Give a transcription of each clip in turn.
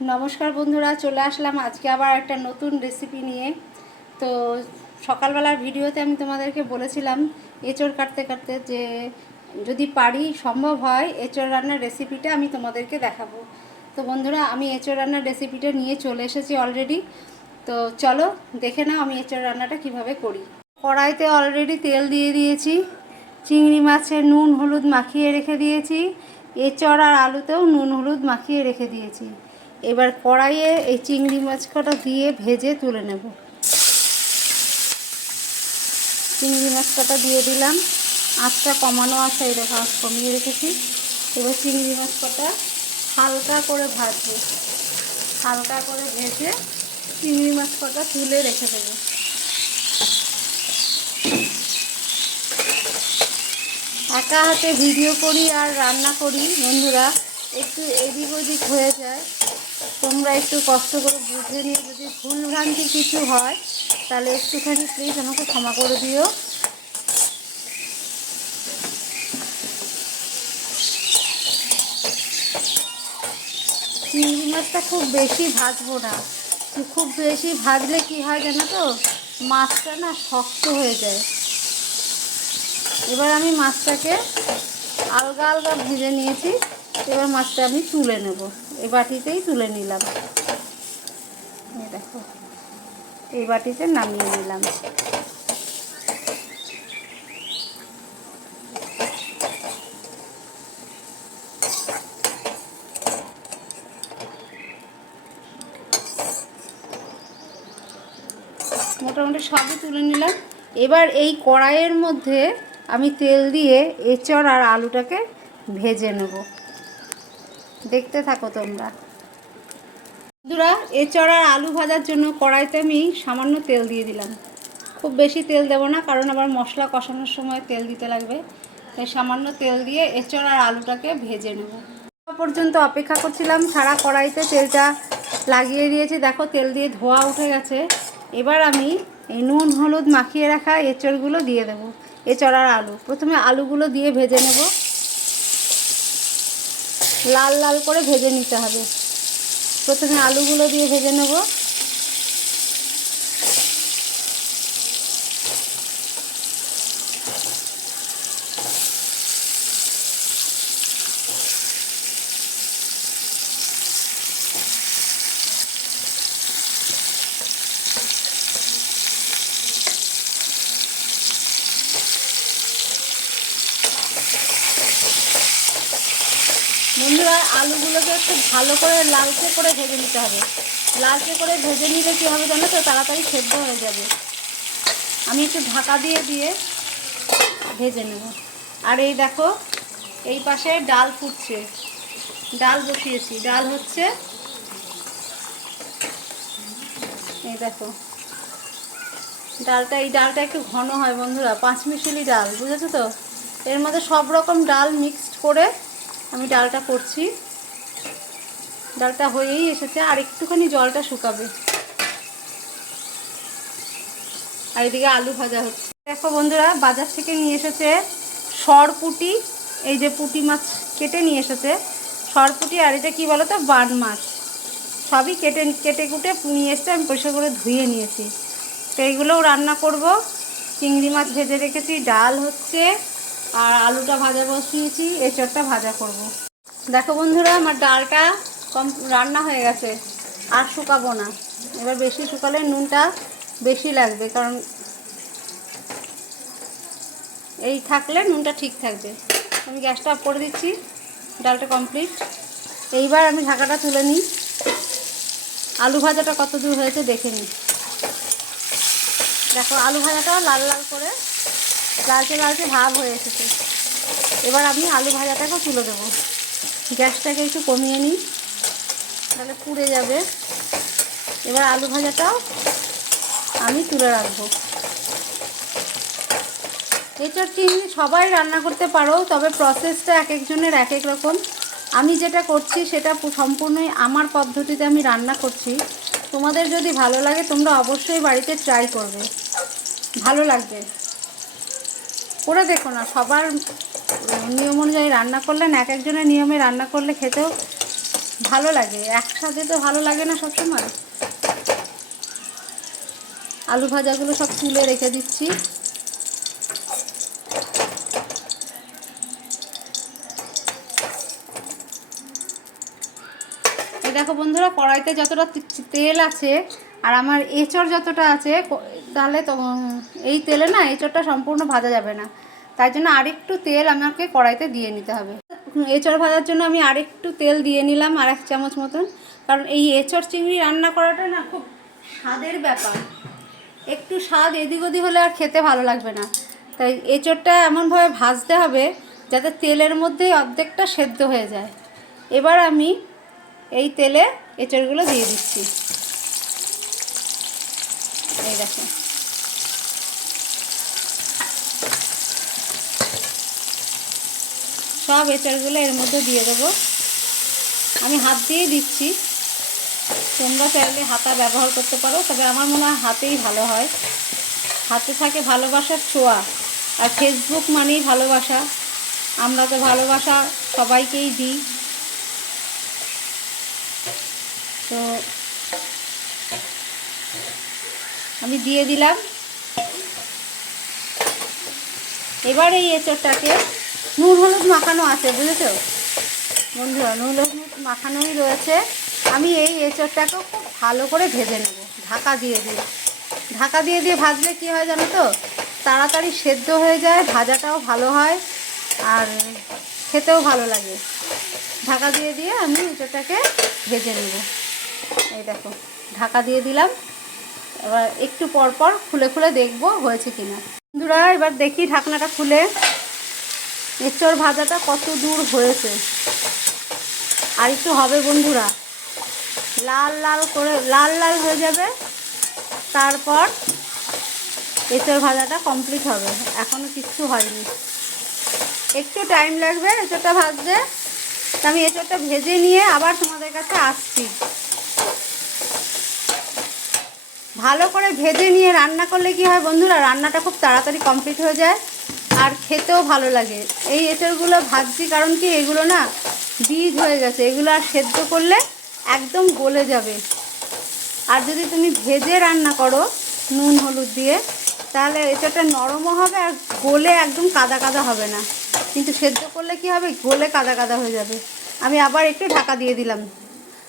নমস্কার বন্ধুরা, চলে আসলাম আজকে আবার একটা নতুন রেসিপি নিয়ে। তো সকালবেলার ভিডিওতে আমি তোমাদেরকে বলেছিলাম এঁচোড় কাটতে কাটতে যে যদি পারি সম্ভব হয় এঁচোড় রান্নার রেসিপিটা আমি তোমাদেরকে দেখাবো। তো বন্ধুরা, আমি এঁচোড় রান্নার রেসিপিটা নিয়ে চলে এসেছি অলরেডি। তো চলো দেখে নাও আমি এঁচোড় রান্নাটা কিভাবে করি। কড়াইতে অলরেডি তেল দিয়ে দিয়েছি, চিংড়ি মাছের নুন হলুদ মাখিয়ে রেখে দিয়েছি, এঁচোড় আর আলুতেও নুন হলুদ মাখিয়ে রেখে দিয়েছি। এবার কড়াইয়ে এই চিংড়ি মাছ কটা দিয়ে ভেজে তুলে নেব। চিংড়ি মাছ কটা দিয়ে দিলাম, আঁচটা কমানো আছে, এই দেখো আঁচ কমিয়ে রেখেছি। এবার চিংড়ি মাছ কটা হালকা করে ভাজবো, হালকা করে ভেজে চিংড়ি মাছ কটা তুলে রেখে দেবো। একা হাতে ভিডিও করি আর রান্না করি বন্ধুরা, একটু এদিক ওদিক হয়ে যায়। তোমরা একটু কষ্ট করে বুঝে নিয়ে যদি ভুলভ্রান্তি কিছু হয় তাহলে একটুখানি প্লিজ আমাকে ক্ষমা করে দিও। চিংড়ি মাছটা খুব বেশি ভাজবো না, খুব বেশি ভাজলে কি হয় জানো তো, মাছটা না শক্ত হয়ে যায়। এবার আমি মাছটাকে আলগা আলগা ভেজে নিয়েছি। এবার মাছটা আমি তুলে নেব, এই বাটিতেই তুলে নিলাম। এই দেখো, এই বাটিতে নামিয়ে নিলাম। মোটামুটি সবই তুলে নিলাম। এবার এই কড়াইয়ের মধ্যে আমি তেল দিয়ে এঁচোড় আর আলুটাকে ভেজে নেব। দেখতে থাকো তোমরা বন্ধুরা। এঁচোড় আর আলু ভাজার জন্য কড়াইতে আমি সামান্য তেল দিয়ে দিলাম। খুব বেশি তেল দেবো না, কারণ আবার মশলা কষানোর সময় তেল দিতে লাগবে। তাই সামান্য তেল দিয়ে এঁচোড় আর আলুটাকে ভেজে নেব। পর্যন্ত অপেক্ষা করছিলাম, সারা কড়াইতে তেলটা লাগিয়ে দিয়েছি। দেখো তেল দিয়ে ধোয়া উঠে গেছে। এবার আমি এই নুন হলুদ মাখিয়ে রাখা এঁচোড়গুলো দিয়ে দেবো। এঁচোড় আর আলু প্রথমে আলুগুলো দিয়ে ভেজে নেব, লাল লাল করে ভেজে নিতে হবে। প্রথমে আলুগুলো দিয়ে ভেজে নেব। বন্ধুরা, আলুগুলোকে একটু ভালো করে লালচে করে ভেজে নিতে হবে। লালচে করে ভেজে নিলে কী হবে জানো তো, তাড়াতাড়ি সেদ্ধ হয়ে যাবে। আমি একটু ঢাকা দিয়ে দিয়ে ভেজে নেব। আর এই দেখো, এই পাশে ডাল ফুটছে, ডাল বসিয়েছি, ডাল হচ্ছে। এই দেখো ডালটা, এই ডালটা একটু ঘন হয় বন্ধুরা, 5 মিশালি ডাল, বুঝেছো তো। এর মধ্যে সব রকম ডাল মিক্সড করে আমি ডালটা করছি। ডালটা হয়েই এসেছে, আর একটুখানি জলটা শুকাবে। আর এদিকে আলু ভাজা হচ্ছে। দেখো বন্ধুরা, বাজার থেকে নিয়ে এসেছে সরপুঁটি। এই যে পুঁটি মাছ কেটে নিয়ে এসেছে, সরপুঁটি। আর এটা কী বলো তো, বান মাছ। সবই কেটে কেটে কুটে নিয়ে এসছে, আমি পরিষ্কার করে ধুয়ে নিয়েছি। তো এইগুলোও রান্না করব। চিংড়ি মাছ ভেজে রেখেছি, ডাল হচ্ছে, আর আলুটা ভাজা বসিয়েছি, এঁচোড়টা ভাজা করব। দেখো বন্ধুরা, আমার ডালটা রান্না হয়ে গেছে, আর শুকাবো না। এবার বেশি শুকালে নুনটা বেশি লাগবে, কারণ এই থাকলে নুনটা ঠিক থাকবে। আমি গ্যাসটা অফ করে দিচ্ছি, ডালটা কমপ্লিট। এইবার আমি ঢাকাটা তুলে নিই, আলু ভাজাটা কত দূর হয়েছে দেখে নিই। দেখো আলু ভাজাটা লাল লাল করে লালচে লালচে ভাব হয়ে এসেছে। এবার আমি আলু ভাজাটাকেও তুলে দেবো। গ্যাসটাকে একটু কমিয়ে নিই, তাহলে পুড়ে যাবে। এবার আলু ভাজাটাও আমি তুলে রাখবো। এঁচোড় চিংড়ি সবাই রান্না করতে পারো, তবে প্রসেসটা এক একজনের এক এক রকম। আমি যেটা করছি সেটা সম্পূর্ণই আমার পদ্ধতিতে আমি রান্না করছি। তোমাদের যদি ভালো লাগে তোমরা অবশ্যই বাড়িতে ট্রাই করবে, ভালো লাগবে। করে দেখো না, সবার নিয়ম অনুযায়ী রান্না করলে না, এক একজনের নিয়মে রান্না করলে খেতেও ভালো লাগে, একসাথে তো ভালো লাগে না সবসময়। আলু ভাজাগুলো সব তুলে রেখে দিচ্ছি। এই দেখো বন্ধুরা, কড়াইতে যতটা তেল আছে আর আমার এঁচড় যতটা আছে, তাহলে তো এই তেলে না এঁচড়টা সম্পূর্ণ ভাজা যাবে না। তাই জন্য আরেকটু তেল আমাকে কড়াইতে দিয়ে নিতে হবে। এঁচড় ভাজার জন্য আমি আরেকটু তেল দিয়ে নিলাম, আর 1 চামচ মতন। কারণ এই এঁচড় চিংড়ি রান্না করাটা না খুব স্বাদের ব্যাপার। একটু স্বাদ এদিক ওদিক হলে আর খেতে ভালো লাগবে না। তাই এঁচড়টা এমনভাবে ভাজতে হবে যাতে তেলের মধ্যেই অর্ধেকটা সেদ্ধ হয়ে যায়। এবার আমি এই তেলে এঁচড়গুলো দিয়ে দিচ্ছি। এই দেখো, সব এঁচড়গুলো এর মধ্যে দিয়ে দেবো। আমি হাত দিয়ে দিচ্ছি, তোমরা চাইলে হাতা ব্যবহার করতে পারো, তবে আমার মনে হয় হাতেই ভালো হয়। হাতে থাকে ভালোবাসার ছোঁয়া, আর ফেসবুক মানেই ভালোবাসা। আমরা তো ভালোবাসা সবাইকেই দিই। তো আমি দিয়ে দিলাম। এবার এই এঁচড়টাকে নুন হলুদ মাখানো আছে, বুঝেছো বন্ধুরা, নুন হলুদ মাখানোই রয়েছে। আমি এই এঁচড়টাকেও খুব ভালো করে ভেজে নেব ঢাকা দিয়ে দিয়ে। ঢাকা দিয়ে দিয়ে ভাজলে কী হয় জানো তো, তাড়াতাড়ি সেদ্ধ হয়ে যায়, ভাজাটাও ভালো হয় আর খেতেও ভালো লাগে। ঢাকা দিয়ে দিয়ে আমি এঁচড়টাকে ভেজে নেব। এই দেখো, ঢাকা দিয়ে দিলাম। এবার একটু পর পর খুলে খুলে দেখব হয়েছে কিনা। বন্ধুরা এবার দেখি ঢাকনাটা খুলে এঁচড় ভাজাটা কত দূর হয়েছে। আর একটু হবে বন্ধুরা, লাল লাল করে লাল লাল হয়ে যাবে, তারপর এঁচড় ভাজাটা কমপ্লিট হবে। এখনও কিচ্ছু হয়নি, একটু টাইম লাগবে এঁচড়টা ভাজতে। আমি এঁচড়টা ভেজে নিয়ে আবার তোমাদের কাছে আসছি। ভালো করে ভেজে নিয়ে রান্না করলে কি হয় বন্ধুরা, রান্নাটা খুব তাড়াতাড়ি কমপ্লিট হয়ে যায় আর খেতেও ভালো লাগে। এই এঁচড়গুলো ভাজছি কারণ কি, এগুলো না বীজ হয়ে গেছে, এগুলো আর সেদ্ধ করলে একদম গলে যাবে। আর যদি তুমি ভেজে রান্না করো নুন হলুদ দিয়ে, তাহলে এঁচড়টা নরমও হবে আর গলে একদম কাদা কাদা হবে না। কিন্তু সেদ্ধ করলে কি হবে, গলে কাদা কাদা হয়ে যাবে। আমি আবার একটু ঢাকা দিয়ে দিলাম।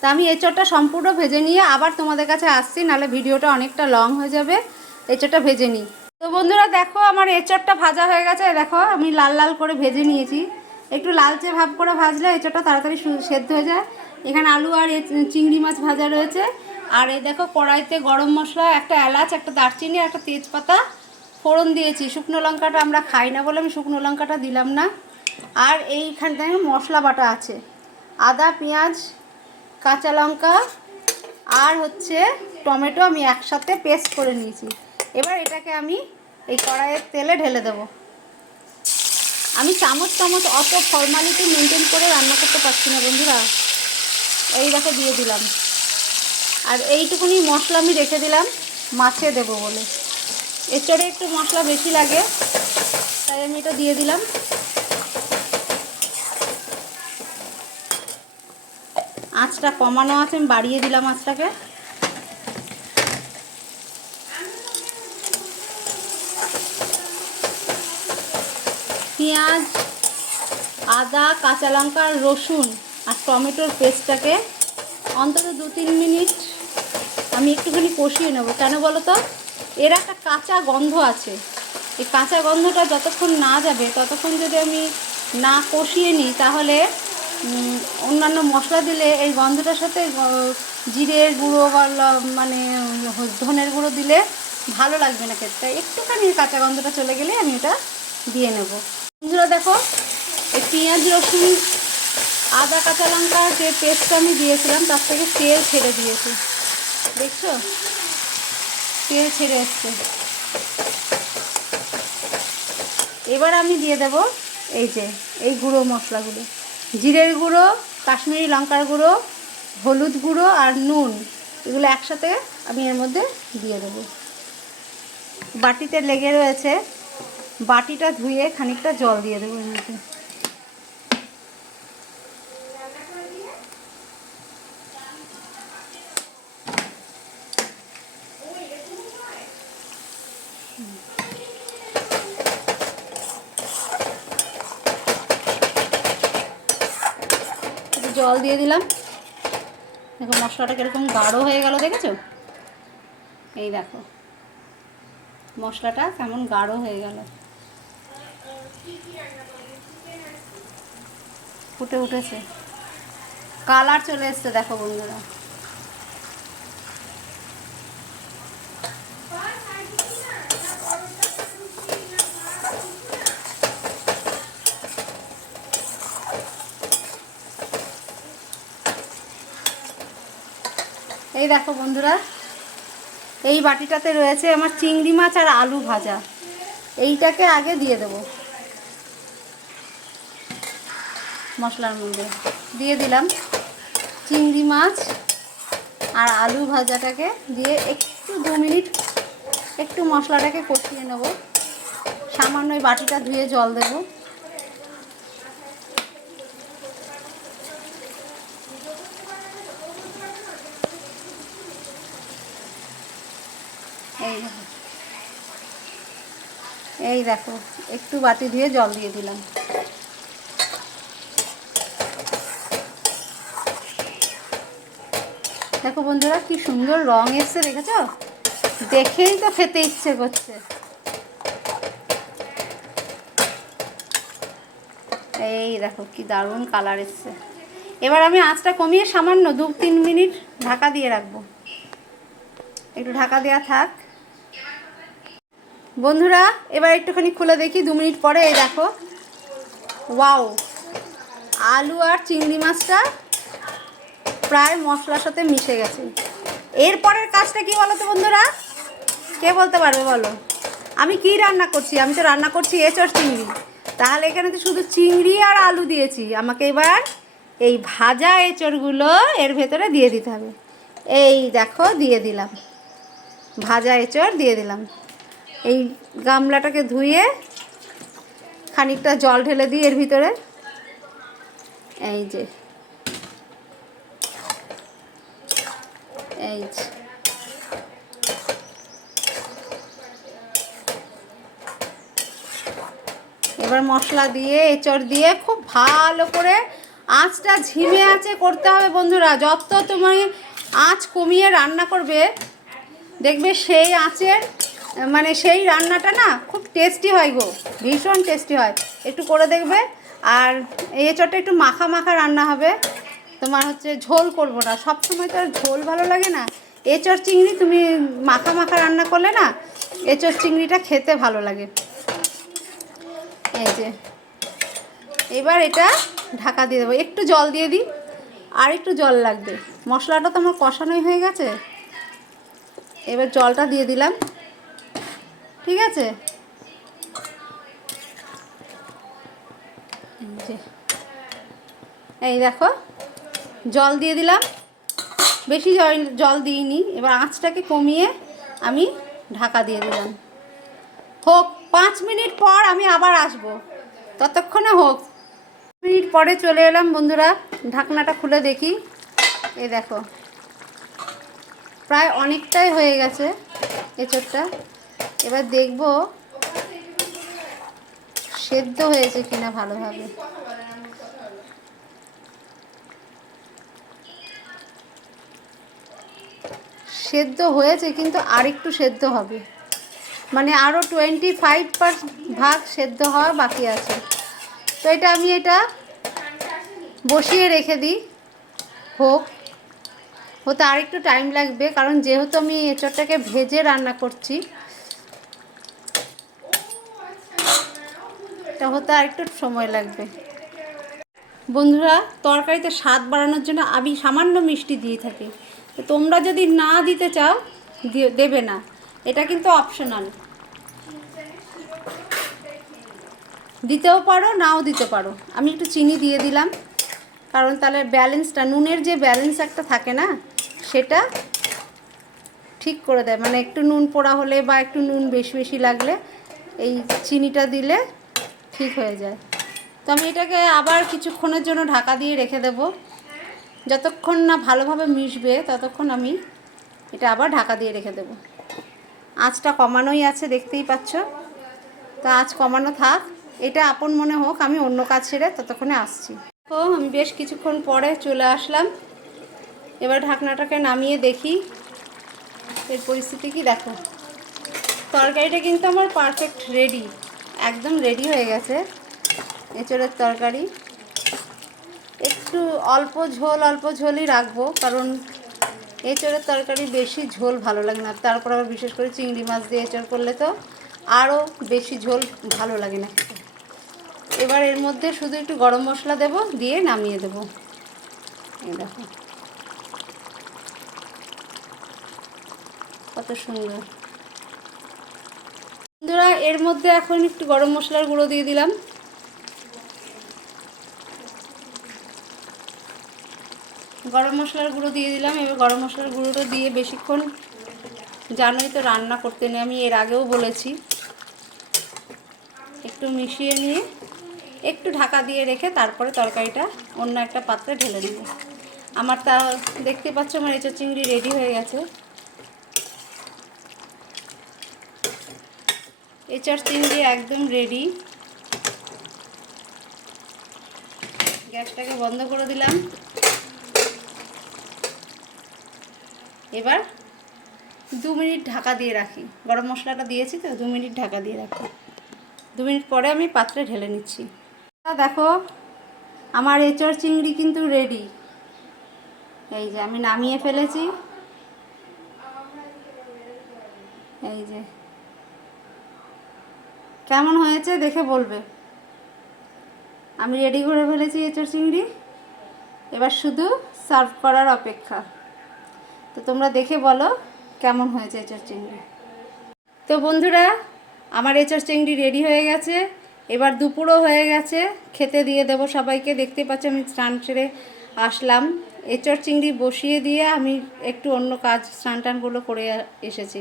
তা আমি এঁচড়টা সম্পূর্ণ ভেজে নিয়ে আবার তোমাদের কাছে আসছি, নাহলে ভিডিওটা অনেকটা লং হয়ে যাবে। এঁচড়টা ভেজে নিই। তো বন্ধুরা দেখো, আমার এঁচড়টা ভাজা হয়ে গেছে। দেখো আমি লাল লাল করে ভেজে নিয়েছি। একটু লালচে ভাব করে ভাজলে এঁচড়টা তাড়াতাড়ি সেদ্ধ হয়ে যায়। এখানে আলু আর চিংড়ি মাছ ভাজা রয়েছে। আর এই দেখো কড়াইতে গরম মশলা, একটা এলাচ, একটা দারচিনি, একটা তেজপাতা ফোড়ন দিয়েছি। শুকনো লঙ্কাটা আমরা খাই না বলে আমি শুকনো লঙ্কাটা দিলাম না। আর এইখানে দেখো মশলা বাটা আছে, আদা, পেঁয়াজ, কাঁচা লঙ্কা আর হচ্ছে টমেটো আমি একসাথে পেস্ট করে নিয়েছি। এবার এটাকে আমি এই কড়াইয়ের তেলে ঢেলে দেব। আমি চামচ চামচ অত ফর্মালিটি মেনটেন করে রান্না করতে পারছি না বন্ধুরা। এই দেখো দিয়ে দিলাম। আর এইটুকুনি মশলা আমি রেখে দিলাম মাছে দেব বলে। এঁচড়ে একটু মশলা বেশি লাগে, তাই আমি এটা দিয়ে দিলাম। আঁচটা কমানো আছে, আমি বাড়িয়ে দিলাম আঁচটাকে। পেঁয়াজ, আদা, কাঁচা লঙ্কা, রসুন আর টমেটোর পেস্টটাকে অন্তত 2-3 মিনিট আমি একটুখানি কষিয়ে নেব। কেন বলো তো, এর একটা কাঁচা গন্ধ আছে। এই কাঁচা গন্ধটা যতক্ষণ না যাবে ততক্ষণ যদি আমি না কষিয়ে নিই, তাহলে অন্যান্য মশলা দিলে এই গন্ধটার সাথে জিরের গুঁড়ো বা মানে ধনের গুঁড়ো দিলে ভালো লাগবে না খেতে। একটুখানি কাঁচা গন্ধটা চলে গেলে আমি এটা দিয়ে নেব। বন্ধুরা দেখো, এই পেঁয়াজ, রসুন, আদা, কাঁচা লঙ্কার যে পেস্টটা আমি দিয়েছিলাম তার থেকে তেল ছেড়ে দিয়েছি, দেখছো তেল ছেড়ে এসছে। এবার আমি দিয়ে দেব এই গুঁড়ো মশলাগুলো, জিরের গুঁড়ো, কাশ্মীরি লঙ্কার গুঁড়ো, হলুদ গুঁড়ো আর নুন, এগুলো একসাথে আমি এর মধ্যে দিয়ে দেবো। বাটিতে লেগে রয়েছে, বাটিটা ধুয়ে খানিকটা জল দিয়ে দেবো এর মধ্যে। জল দিয়ে দিলাম। দেখো মশলাটা কীরকম গাঢ় হয়ে গেল, দেখেছো? এই দেখো মশলাটা কেমন গাঢ় হয়ে গেল, ফুটে উঠেছে, কালার চলে এসছে দেখো বন্ধুরা। এই দেখো বন্ধুরা, এই বাটিটাতে রয়েছে আমার চিংড়ি মাছ আর আলু ভাজা। এইটাকে আগে দিয়ে দেবো মশলার মধ্যে। দিয়ে দিলাম চিংড়ি মাছ আর আলু ভাজাটাকে দিয়ে একটু 2 মিনিট একটু মশলাটাকে কষিয়ে নেব। সামান্য ওই বাটিটা ধুয়ে জল দেব। এই দেখো একটু বাটি ধুয়ে জল দিয়ে দিলাম। দেখো বন্ধুরা কি সুন্দর রং এসছে, দেখেছো? দেখেই তো খেতে ইচ্ছে করছে। এই দেখো কি দারুণ কালার এসছে। এবার আমি আঁচটা কমিয়ে সামান্য 2-3 মিনিট ঢাকা দিয়ে রাখবো। একটু ঢাকা দেওয়া থাক বন্ধুরা। এবার একটুখানি খুলে দেখি 2 মিনিট পরে। এই দেখো, ওয়াও, আলু আর চিংড়ি মাছটা প্রায় মশলার সাথে মিশে গেছে। এরপরের কাজটা কি বলো তো বন্ধুরা? কে বলতে পারবে বলো? আমি কি রান্না করছি? আমি তো রান্না করছি এঁচড় চিংড়ি। তাহলে এখানে তো শুধু চিংড়ি আর আলু দিয়েছি। আমাকে এবার এই ভাজা এঁচড়গুলো এর ভেতরে দিয়ে দিতে হবে। এই দেখো দিয়ে দিলাম, ভাজা এঁচড় দিয়ে দিলাম। এই গামলাটাকে ধুয়ে খানিকটা জল ঢেলে দিই এর ভিতরে। এই যে এই যে এবার মশলা দিয়ে এঁচড় দিয়ে খুব ভালো করে আঁচটা ঝিমে আঁচে করতে হবে বন্ধুরা। যত তুমি আঁচ কমিয়ে রান্না করবে দেখবে সেই আঁচের মানে সেই রান্নাটা না খুব টেস্টি হয় গো, ভীষণ টেস্টি হয়। একটু করে দেখবে। আর এই এঁচড়টা একটু মাখা মাখা রান্না হবে, তোমার হচ্ছে ঝোল করবো না। সবসময় তো আর ঝোল ভালো লাগে না। এঁচড় চিংড়ি তুমি মাখা মাখা রান্না করলে না এঁচড় চিংড়িটা খেতে ভালো লাগে। এই যে এবার এটা ঢাকা দিয়ে দেবো। একটু জল দিয়ে দিই, আর একটু জল লাগবে। মশলাটা তো আমার কষানোই হয়ে গেছে। এবার জলটা দিয়ে দিলাম, ঠিক আছে? এই দেখো জল দিয়ে দিলাম, বেশি জল দিইনি। এবার আঁচটাকে কমিয়ে আমি ঢাকা দিয়ে দিলাম। হোক 5 মিনিট পর আমি আবার আসবো, ততক্ষণে হোক। 5 মিনিট পরে চলে এলাম বন্ধুরা। ঢাকনাটা খুলে দেখি। এই দেখো প্রায় অনেকটাই হয়ে গেছে এঁচড়টা। এবার দেখবো সেদ্ধ হয়েছে কিনা ভালোভাবে। সেদ্ধ হয়েছে কিন্তু আরেকটু সেদ্ধ হবে, মানে আরও 25% সেদ্ধ হওয়া বাকি আছে। তো এটা আমি বসিয়ে রেখে দিই, হতে আরেকটু টাইম লাগবে, কারণ যেহেতু আমি এঁচড়টাকে ভেজে রান্না করছি, এটা হতে আরেকটু সময় লাগবে। বন্ধুরা তরকারিতে স্বাদ বাড়ানোর জন্য আমি সামান্য মিষ্টি দিয়ে থাকি। তো তোমরা যদি না দিতে চাও দেবে না, এটা কিন্তু অপশনাল। দিতেও পারো নাও দিতে পারো। আমি একটু চিনি দিয়ে দিলাম, কারণ তাহলে ব্যালেন্সটা, নুনের যে ব্যালেন্স একটা থাকে না, সেটা ঠিক করে দেয়। মানে একটু নুন পোড়া হলে বা একটু নুন বেশি বেশি লাগলে এই চিনিটা দিলে ঠিক হয়ে যায়। তো আমি এটাকে আবার কিছুক্ষণের জন্য ঢাকা দিয়ে রেখে দেব। যতক্ষণ না ভালোভাবে মিশবে ততক্ষণ আমি এটা আবার ঢাকা দিয়ে রেখে দেব। আঁচটা কমানোই আছে, দেখতেই পাচ্ছ। তো আঁচ কমানো থাক, এটা আপন মনে হোক। আমি অন্য কাজ সেরে ততক্ষণে আসছি। তো আমি বেশ কিছুক্ষণ পরে চলে আসলাম। এবার ঢাকনাটাকে নামিয়ে দেখি এর পরিস্থিতি কি। দেখো, তরকারিটা কিন্তু আমার পারফেক্ট রেডি, একদম রেডি হয়ে গেছে এঁচোড়ের তরকারি। একটু অল্প ঝোলই রাখবো, কারণ এঁচোড়ের তরকারি বেশি ঝোল ভালো লাগে না। তারপর আবার বিশেষ করে চিংড়ি মাছ দিয়ে এঁচোড় করলে তো আরও বেশি ঝোল ভালো লাগে না খেতে। এবার এর মধ্যে শুধু একটু গরম মশলা দেব, দিয়ে নামিয়ে দেব। এই দেখো কত সুন্দর। বন্ধুরা, এর মধ্যে এখন একটু গরম মশলার গুঁড়ো দিয়ে দিলাম। গরম মশলার গুঁড়ো দিয়ে দিলাম। এবার গরম মশলার গুঁড়োটা দিয়ে বেশিক্ষণ, জানোই তো রান্না করতে নেই, আমি এর আগেও বলেছি, একটু মিশিয়ে নিয়ে একটু ঢাকা দিয়ে রেখে তারপরে তরকারিটা অন্য একটা পাত্রে ঢেলে নেব। আমার তা দেখতে পাচ্ছ আমার এঁচোড় চিংড়ি রেডি হয়ে গেছে। এঁচোড় চিংড়ি একদম রেডি। গ্যাসটাকে বন্ধ করে দিলাম। এবার 2 মিনিট ঢাকা দিয়ে রাখি। গরম মশলাটা দিয়েছি তো, 2 মিনিট ঢাকা দিয়ে রাখি। 2 মিনিট পরে আমি পাত্রে ঢেলে নিচ্ছি। দেখো, আমার এঁচোড় চিংড়ি কিন্তু রেডি। এই যে আমি নামিয়ে ফেলেছি। এই যে কেমন হয়েছে দেখে বলবে। আমি রেডি করে ফেলেছি এঁচোড় চিংড়ি। এবার শুধু সার্ভ করার অপেক্ষা। তো তোমরা দেখে বলো কেমন হয়েছে এঁচোড় চিংড়ি। তো বন্ধুরা, আমার এঁচোড় চিংড়ি রেডি হয়ে গেছে। এবার দুপুরও হয়ে গেছে, খেতে দিয়ে দেবো সবাইকে। দেখতে পাচ্ছ আমি স্নান সেরে আসলাম। এঁচোড় চিংড়ি বসিয়ে দিয়ে আমি একটু অন্য কাজ স্নান টানগুলো করে এসেছি।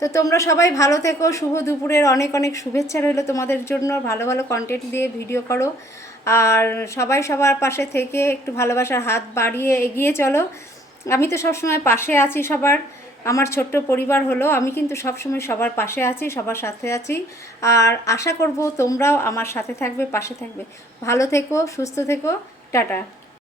তো তোমরা সবাই ভালো থেকো। শুভ দুপুরের অনেক অনেক শুভেচ্ছা রইলো তোমাদের জন্য। ভালো ভালো কন্টেন্ট দিয়ে ভিডিও করো, আর সবাই সবার পাশে থেকে একটু ভালোবাসার হাত বাড়িয়ে এগিয়ে চলো। আমি তো সবসময় পাশে আছি সবার। আমার ছোট্ট পরিবার হলো, আমি কিন্তু সবসময় সবার পাশে আছি, সবার সাথে আছি। আর আশা করব তোমরাও আমার সাথে থাকবে, পাশে থাকবে। ভালো থেকো, সুস্থ থেকো, টাটা।